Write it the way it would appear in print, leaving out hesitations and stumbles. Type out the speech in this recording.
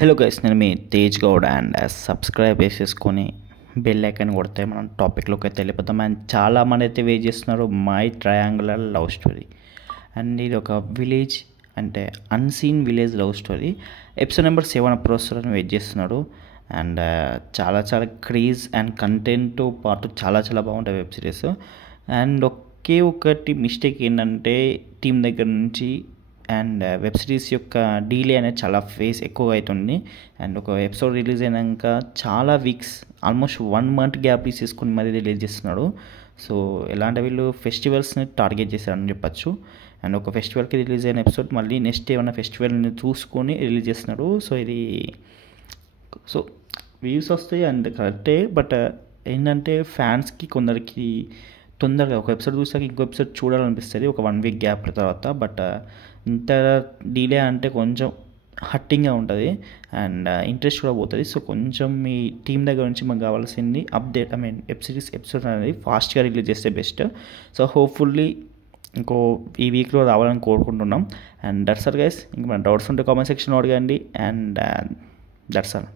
Hello guys, నేను మీ Tej Goud and subscribe చేసేసుకొని bell icon కొడితే మనం టాపిక్లోకి అయితే వెళ్ళిపోతాం. అండ్ చాలామంది అయితే వెయిట్ చేస్తున్నారు my triangular love story. And ఇది ఒక విలేజ్ అంటే unseen village love story. Episode number 7 అప్పుడు వస్తారని వెయిట్ చేస్తున్నాడు. అండ్ చాలా చాలా క్రేజ్ అండ్ కంటెంట్తో పాటు చాలా చాలా బాగుంటుంది వెబ్ సిరీస్. అండ్ ఒకే ఒకటి మిస్టేక్ ఏంటంటే టీం దగ్గర నుంచి అండ్ వెబ్ సిరీస్ యొక్క డీలే అనేది చాలా ఎక్కువగా అవుతుంది. అండ్ ఒక ఎపిసోడ్ రిలీజ్ అయినాక చాలా వీక్స్ ఆల్మోస్ట్ 1 month గ్యాప్ తీసుకొని మరీ రిలీజ్ చేస్తున్నాడు. సో ఎలాంటి వీళ్ళు ఫెస్టివల్స్ని టార్గెట్ చేశారని చెప్పచ్చు. అండ్ ఒక ఫెస్టివల్కి రిలీజ్ అయిన ఎపిసోడ్ మళ్ళీ నెక్స్ట్ ఏమైనా ఫెస్టివల్ని చూసుకొని రిలీజ్ చేస్తున్నాడు. సో ఇది వ్యూస్ వస్తాయి అండ్ కరెక్టే. బట్ ఏంటంటే ఫ్యాన్స్కి కొందరికి తొందరగా ఒక ఎపిసోడ్ చూసాక ఇంకో ఎపిసోడ్ చూడాలనిపిస్తుంది ఒక 1 week గ్యాప్ తర్వాత. బట్ ఇంత డిలే అంటే కొంచెం హట్టింగ్గా ఉంటుంది అండ్ ఇంట్రెస్ట్ కూడా పోతుంది. సో కొంచెం మీ టీం దగ్గర నుంచి మాకు కావాల్సింది అప్డేట్, వెబ్ సిరీస్ ఎపిసోడ్ అనేది ఫాస్ట్గా రిలీజ్ చేస్తే బెస్ట్. సో హోప్ఫుల్లీ ఈ వీక్లో రావాలని కోరుకుంటున్నాం. And that's all guys. ఇంక మన డౌట్స్ ఉంటే కామెంట్ సెక్షన్లో అడగండి. And that's all.